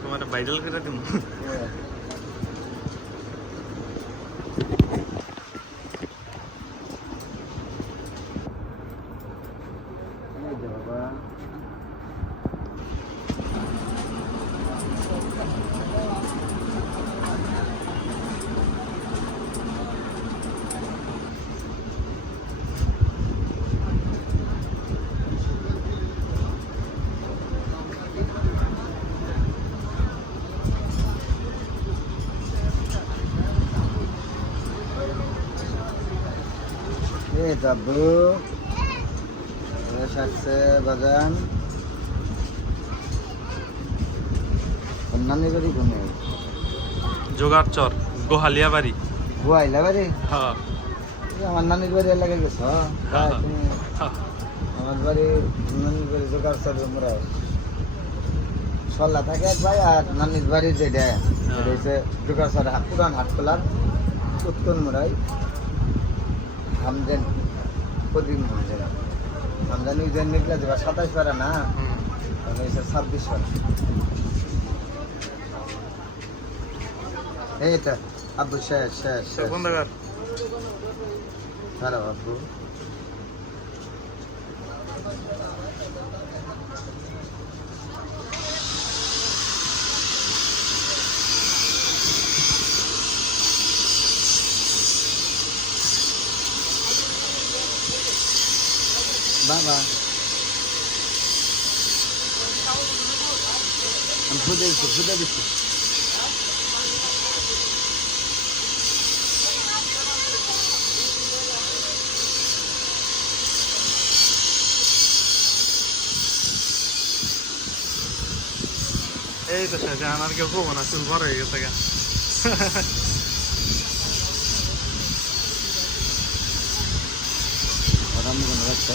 ke mana bajel kita tuh ini jawaban বাবা এ দাব্বু সাথে বাগান। নানি বাড়ি ঘুমে জোগাড় চর গোহালিয়া বাড়ি। গুয়াইলা বাড়ি? হ্যাঁ। আমার নানির বাড়ি এলাকায় গেছ? হ্যাঁ। তুমি হ্যাঁ। আমার বাড়ি নানির বাড়ি জোগাড় সব আমরা সল্লা থাকে এক ভাই আর নানির বাড়ি যেটা। হচ্ছে জোগাড় সর পুরান হাটখোলার উত্তর মোড়াই। হামদেন প্রদীপ হামজেন? হামদেন যে নিকলা যাবা সাতাশ পারা না। তাহলে হচ্ছে ছাব্বিশ পারা এইটা আব্বু শেষ শেষ খারাপ আব্বু। باي باي خذها يوسف خذها يوسف إيه تشجعنا القفوه ناس البر يطقها Karanlık olarak da